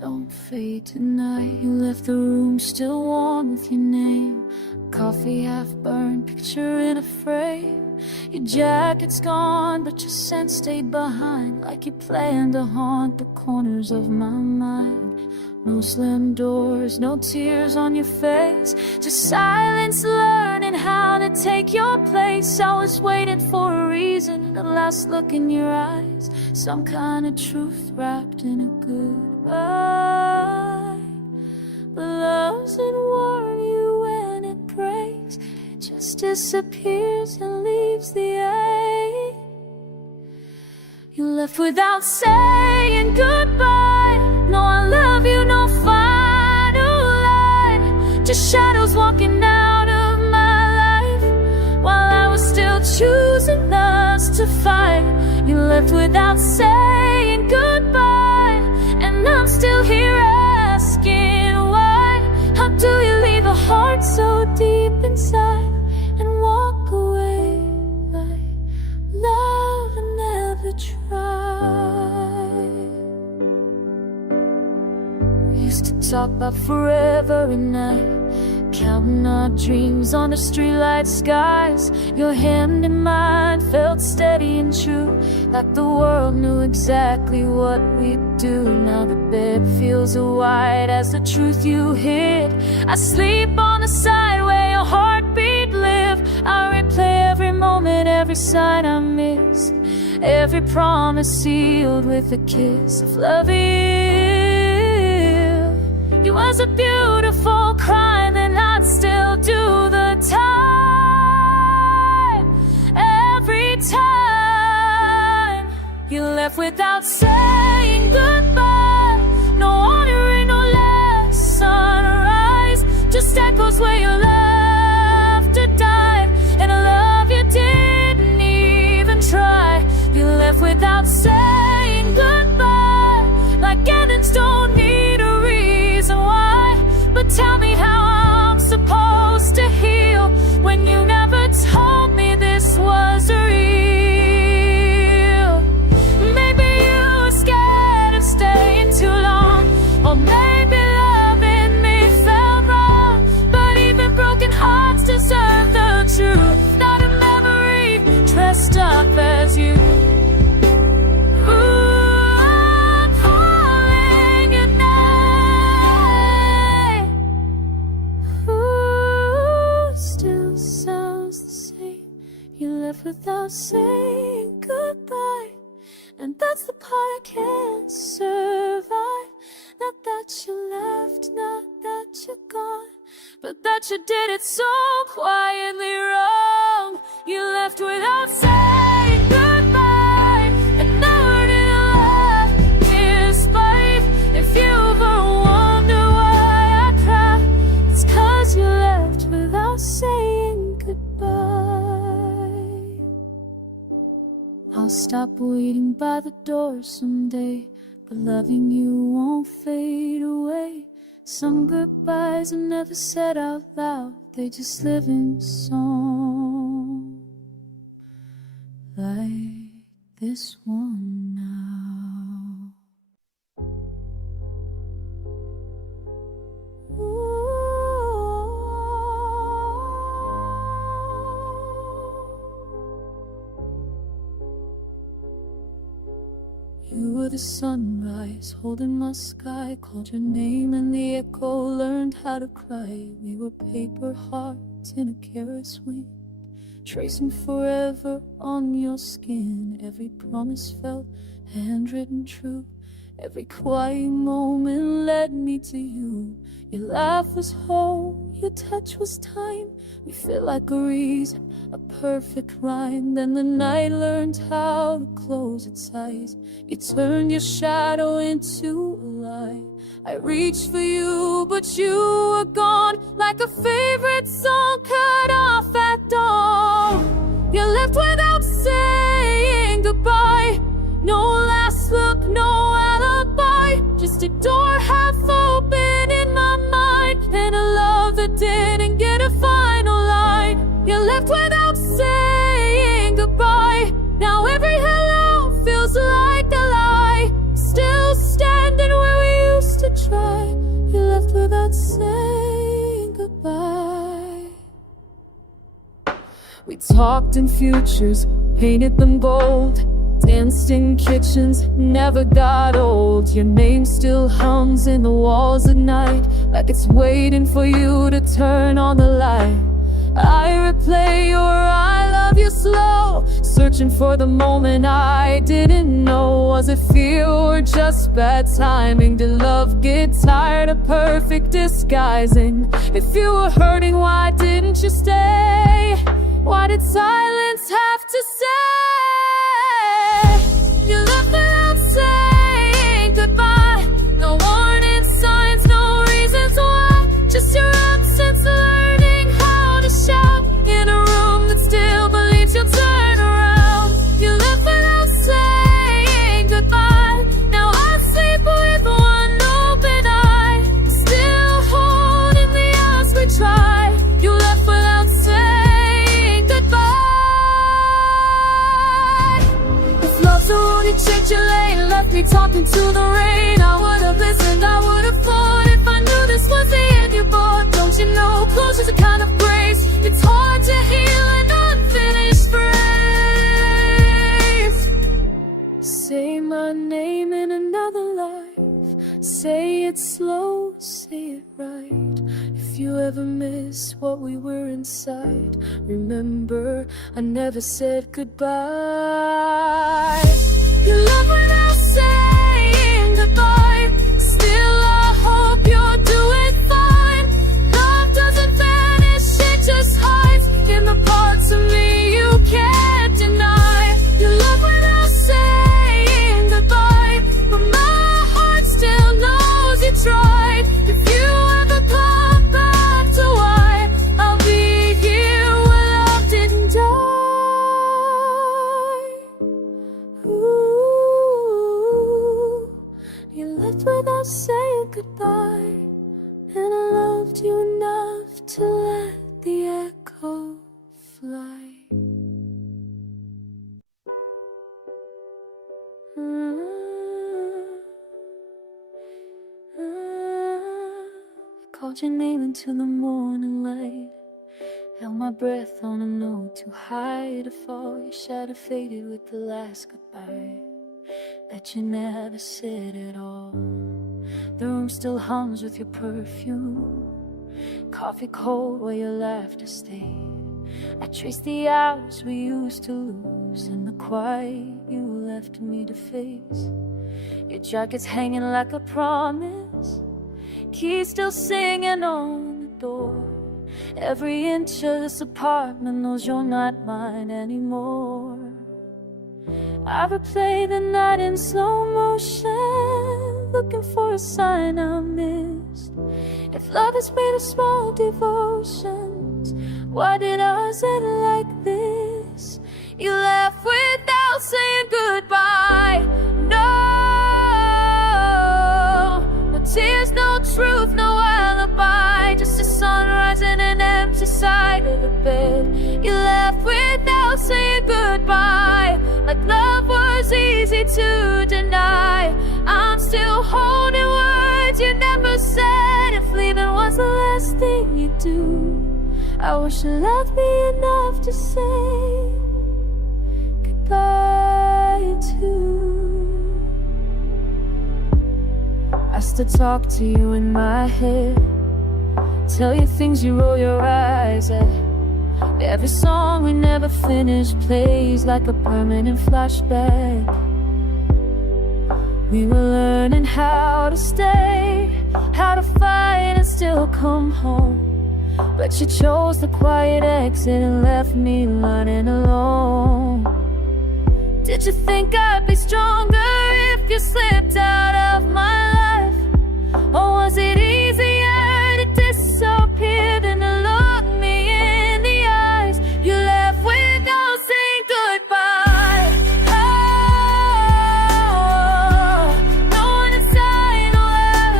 Don't fade tonight. You left the room still warm with your name. Coffee half burned, picture in a frame. Your jacket's gone, but your scent stayed behind, like you planned to haunt the corners of my mind. No slammed doors, no tears on your face, just silence learning how to take your place. I was waiting for a reason, the last look in your eyes, some kind of truth wrapped in a goodbye. But love doesn't warn you when it breaks, it just disappears and leaves the ache. You left without saying goodbye. No, I love you, no final line. Just shadows walking out of my life, while I was still choosing us to fight. You left without saying goodbye, and I'm still here asking why. How do you leave a heart so deep inside and walk away like love never tried? We used to talk about forever and night, counting our dreams on the streetlight skies. Your hand in mine felt steady and true, like the world knew exactly what we'd do. Now the bed feels as wide as the truth you hid. I sleep on the side where your heartbeat lived. I replay every moment, every sign I missed, every promise sealed with a kiss of love you. It was a beautiful crime, and I'd still do the time. Every time you left without saying goodbye, no honoring, no last sunrise, just echoes where your laughter died, and a love you didn't even try. You left without saying goodbye, like endings don't need a reason why. But tell me how I'm supposed to heal when you never told me this was real. Maybe you were scared of staying too long, or maybe loving me felt wrong. But even broken hearts deserve the truth, not a memory dressed up as you. Without saying goodbye, and that's the part I can't survive. Not that you left, not that you're gone, but that you did it so quietly wrong. You left without saying goodbye, and never did love despite. If you ever wonder why I cry, it's 'cause you left without saying goodbye. I'll stop waiting by the door someday, but loving you won't fade away. Some goodbyes are never said out loud, they just live in song, like this one now. Ooh. You were the sunrise, holding my sky, called your name and the echo learned how to cry. We were paper hearts in a careless wind, tracing forever on your skin. Every promise felt handwritten true, every quiet moment led me to you. Your laugh was home, your touch was time. We feel like a reason, a perfect rhyme. Then the night learned how to close its eyes. You turned your shadow into a light. I reached for you, but you were gone, like a favorite song cut off at dawn. You left without saying goodbye. No last look, no alibi, just a door half open in my mind, and a love that didn't get a final line. saying goodbye. We talked in futures, painted them gold, danced in kitchens, never got old. Your name still hums in the walls at night, like it's waiting for you to turn on the light. I replay your I love you slow, searching for the moment I didn't know. Was it fear or just bad timing? Did love get tired of perfect disguising? If you were hurting, why didn't you stay? Why did silence have to say? You left without saying goodbye. No warning signs, no reasons why. Just your absence, learning how to shout in a room that still believes you'll turn around. You left without saying goodbye. Now I sleep with one open eye, still holding the hours we tried. You left without saying goodbye. If love's the road you changed your lane, left me talking to the rain, I would've listened, I would've fought if I knew this was the end you brought. Don't you know closure's a kind of grace? It's hard to heal an unfinished phrase. Say my name in another life, say it slow, say it right. If you ever miss what we were inside, remember I never said goodbye. You love without saying goodbye. Still I hope you're doing fine. Love doesn't vanish, it just hides in the parts of me you can't deny. You love without saying goodbye, but my heart still knows you tried. If you ever pop back to why, I'll be here when love didn't die. Ooh, you left without saying goodbye, and I loved you enough to let the echo fly. Called your name into the morning light, held my breath on a note too high to fall. Your shadow faded with the last goodbye that you never said at all. The room still hums with your perfume, coffee cold where your laughter stayed. I trace the hours we used to lose in the quiet you left me to face. Your jacket's hanging like a promise, keys still singing on the door. Every inch of this apartment knows you're not mine anymore. I replay the night in slow motion, looking for a sign I missed. If love is made of small devotions, why did ours end like this? You left without saying goodbye. No tears, no truth, no alibi, just a sunrise and an empty side of the bed. You left without saying goodbye, like love was easy to deny. I'm still holding words you never said. If leaving was the last thing you do, I wish you loved me enough to say goodbye too. I still talk to you in my head, tell you things you roll your eyes at. Every song we never finished plays like a permanent flashback. We were learning how to stay, how to fight and still come home. But you chose the quiet exit and left me learning alone. Did you think I'd be stronger if you slipped out of my life? Or was it easier to disappear than to look me in the eyes? You left without saying goodbye. Oh, no one inside, no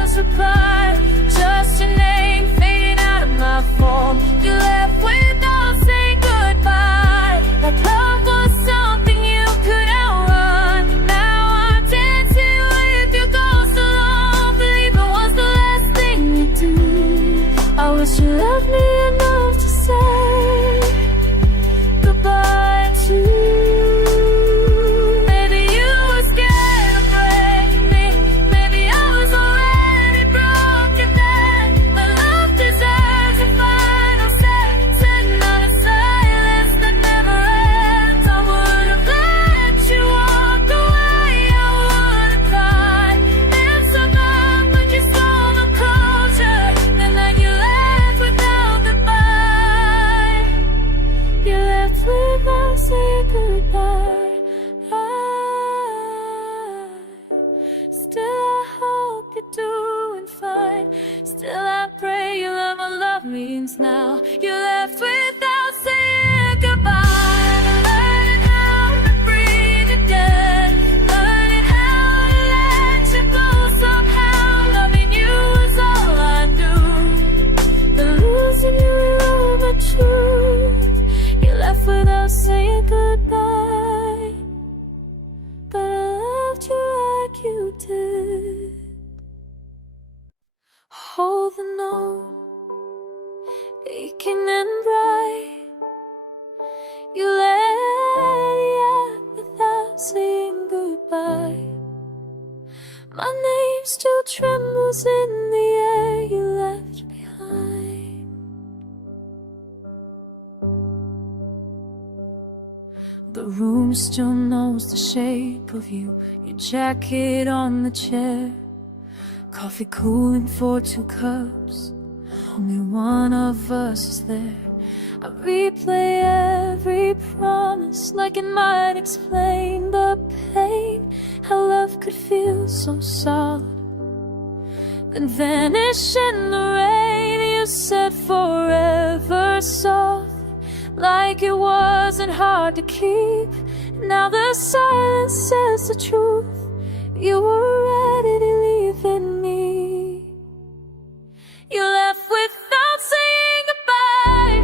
else reply, just your name fading out of my phone. You left without saying goodbye, like love was something you could outrun. Now I'm dancing with your ghost alone, believe it was the last thing means now. You left without saying goodbye, learning how to breathe again, learning how to let you go somehow. Loving you was all I knew, but losing you over truth. You left without saying goodbye, but I loved you like you did. Hold the note, aching and bright. You let it out without saying goodbye. My name still trembles in the air you left behind. The room still knows the shape of you, your jacket on the chair, coffee cooling for 2 cups. Only one of us is there. I replay every promise like it might explain the pain, how love could feel so solid then vanish in the rain. You said forever softly, like it wasn't hard to keep. Now the silence says the truth. You were ready to leave in me. You left without saying goodbye,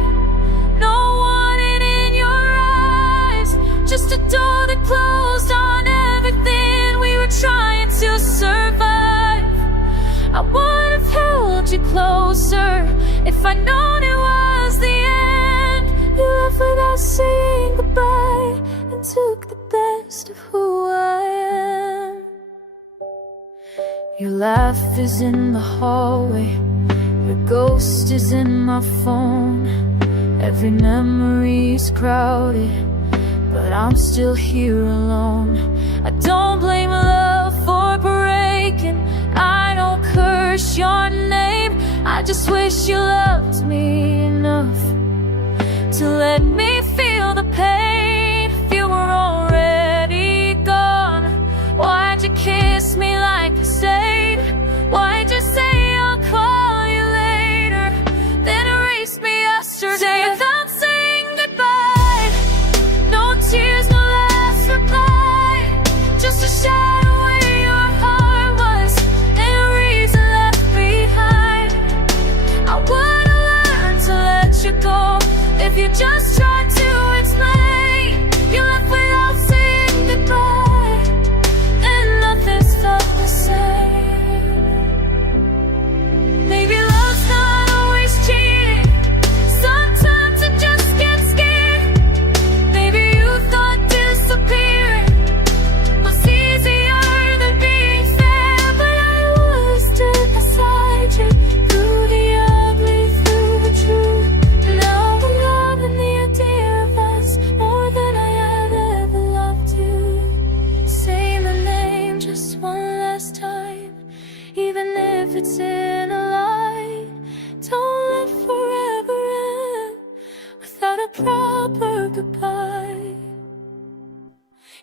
no warning in your eyes, just a door that closed on everything we were trying to survive. I would have held you closer if I'd known it was the end. You left without saying goodbye and took the best of who I am. Your laugh is in the hallway, your ghost is in my phone. Every memory's crowded, but I'm still here alone. I don't blame love for breaking, I don't curse your name. I just wish you loved me enough to let me feel the pain. If you were already gone, why'd you kiss me like you said? Why'd you say I'll call you later, then erase me yesterday without saying goodbye? No tears, no last reply, just a shadow where your heart was and a reason left behind. I would've learned to let you go if you just tried to explain. You left without saying goodbye, and nothing's felt the same. Maybe love's not always cheating, sometimes it just gets scared. Maybe you thought disappearing was easier than being fair, but I was stood beside you through the ugly, through the truth. Now I'm loving the idea of us more than I have ever loved you. Say my name just one last time, even if it's in a lie. Don't let forever end without a proper goodbye.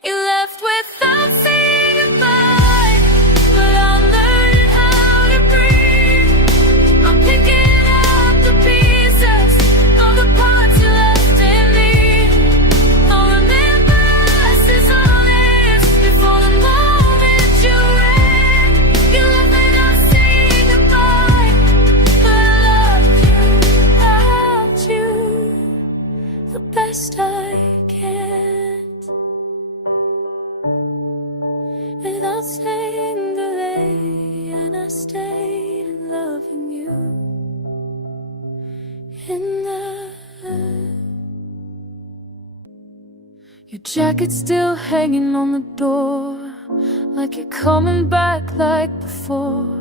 You left without saying goodbye, but I'm learning how to breathe. I'm picking up the pieces of the parts you left in me. I'll remember us as honest before the moment you ran. You left without saying goodbye, but I loved you the best I can't. Without saying delay, and I stayed loving you in the your jacket's still hanging on the door, like you're coming back like before.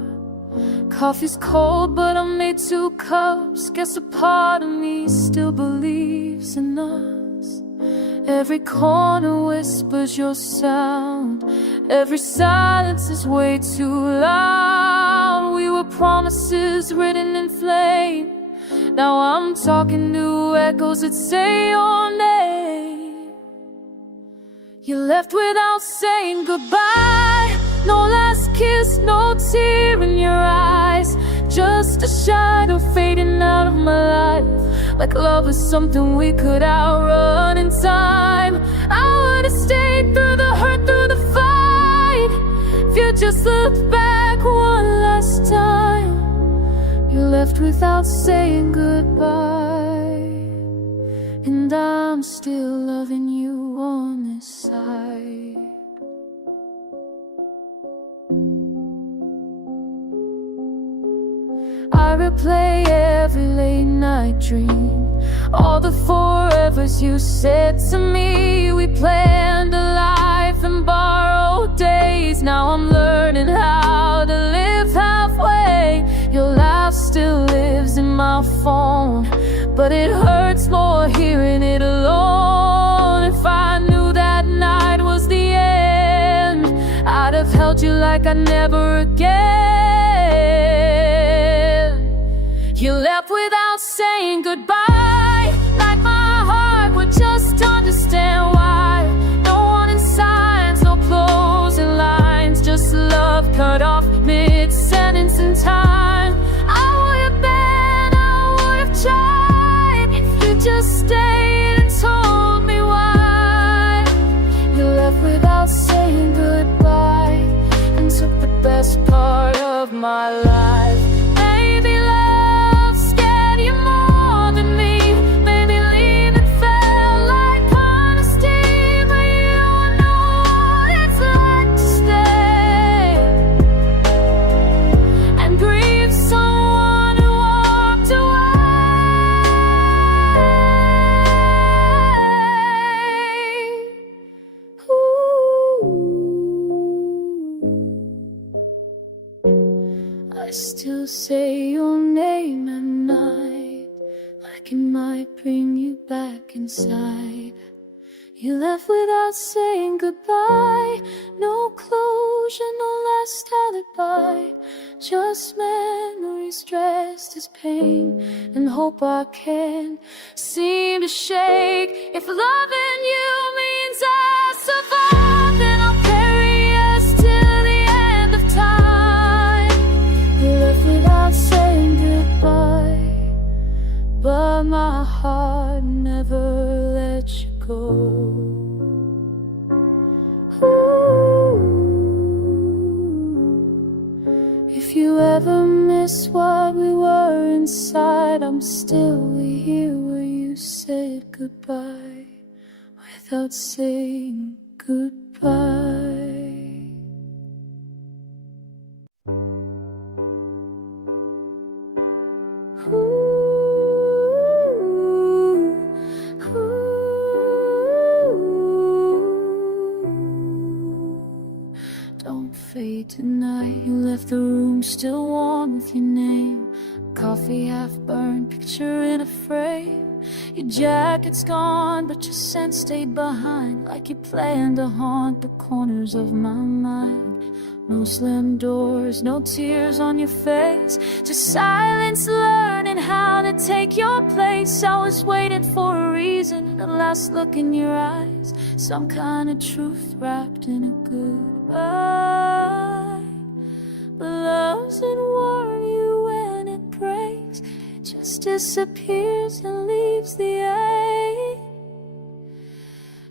Coffee's cold, but I made 2 cups. Guess a part of me still believes in us. Every corner whispers your sound, every silence is way too loud. We were promises written in flame, now I'm talking to echoes that say your name. You left without saying goodbye, no last kiss, no tear in your eyes, just a shadow fading out of my life. like love was something we could outrun in time. I would've stayed through the hurt, through the fight, if you just looked back one last time. You left without saying goodbye, and I'm still loving you on this side. I replay every late night dream, all the forevers you said to me. We planned a life and borrowed days. Now I'm learning how to live halfway. Your laugh still lives in my phone, but it hurts more hearing it alone. If I knew that night was the end, I'd have held you like I never again. You left without saying goodbye, like my heart would just understand why. No warning signs, no closing lines, just love cut off mid-sentence in time. I would've tried if you just stayed and told me why. You left without saying goodbye and took the best part of my life. Maybe love scared you more than me. Maybe leaving felt like honesty, but you don't know what it's like to stay and grieve someone who walked away. Ooh. I still say your name at night, like it might bring you back inside. You left without saying goodbye, no closure, no last alibi, just memories dressed as pain and hope I can't seem to shake. If loving you means I survive, then I'll carry us till the end of time. You left without saying goodbye, but my heart never let you go. Ooh. If you ever miss what we were inside, I'm still here where you said goodbye without saying goodbye. Don't fade tonight. You left the room still warm with your name, coffee half burned, picture in a frame. Your jacket's gone, but your scent stayed behind, like you planned to haunt the corners of my mind. No slammed doors, no tears on your face, just silence learning how to take your place. I was waiting for a reason, the last look in your eyes, some kind of truth wrapped in a goodbye. But love doesn't warn you when it breaks, it just disappears and leaves the ache.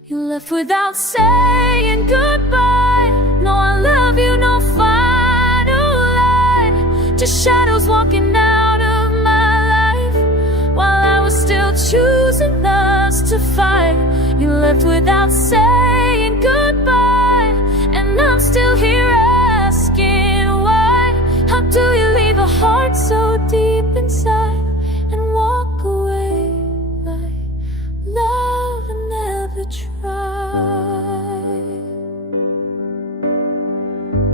You left without saying goodbye, no I love you, no final line, just shadows walking out of my life while I was still choosing us to fight. You left without saying goodbye, and I'm still here asking why. How do you leave a heart so deep inside and walk away like love never tried?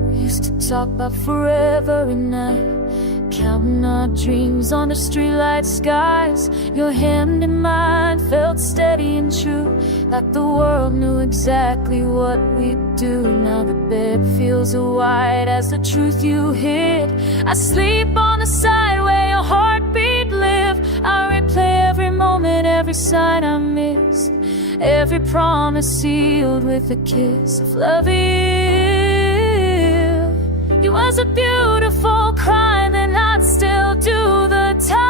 We used to talk about forever and night, counting our dreams on the streetlight skies. Your hand in mine felt steady and true, like the world knew exactly what we'd do. Now the bed feels as wide as the truth you hid. I sleep on the side where your heartbeat lived. I replay every moment, every sign I missed, every promise sealed with a kiss of love you. It was a beautiful crime, and I'd still do the time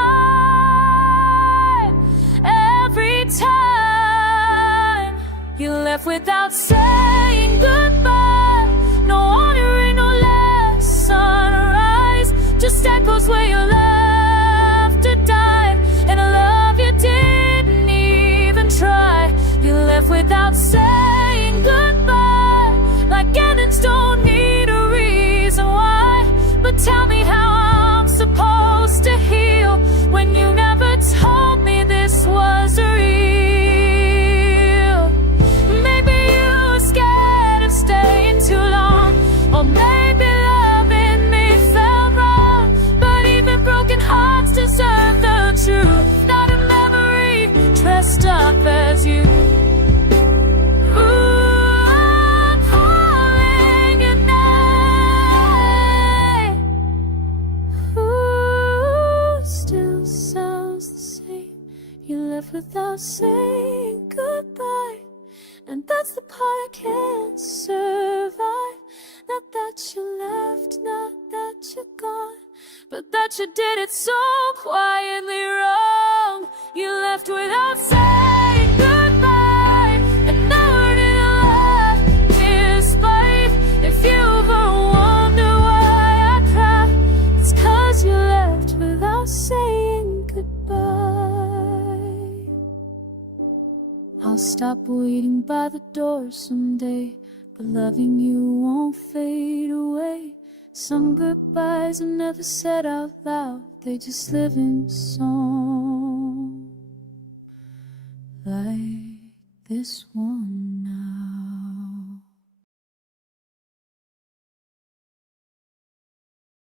left without saying goodbye. No honoring, no last sunrise, just echoes where your laughter died. And a love you didn't even try. You left without saying goodbye, like endings don't need a reason why. But tell me how I'm supposed to heal when you never told me this was real. Maybe you were scared of staying too long, or maybe loving me felt wrong. But even broken hearts deserve the truth, not a memory dressed up as you. Without saying goodbye, and that's the part I can't survive. Not that you left, not that you're gone, but that you did it so quietly wrong. You left without saying goodbye, and never did I laugh despite. If you ever wonder why I cry, it's 'cause you left without saying goodbye. I'll stop waiting by the door someday, but loving you won't fade away. Some goodbyes are never said out loud, they just live in song, like this one.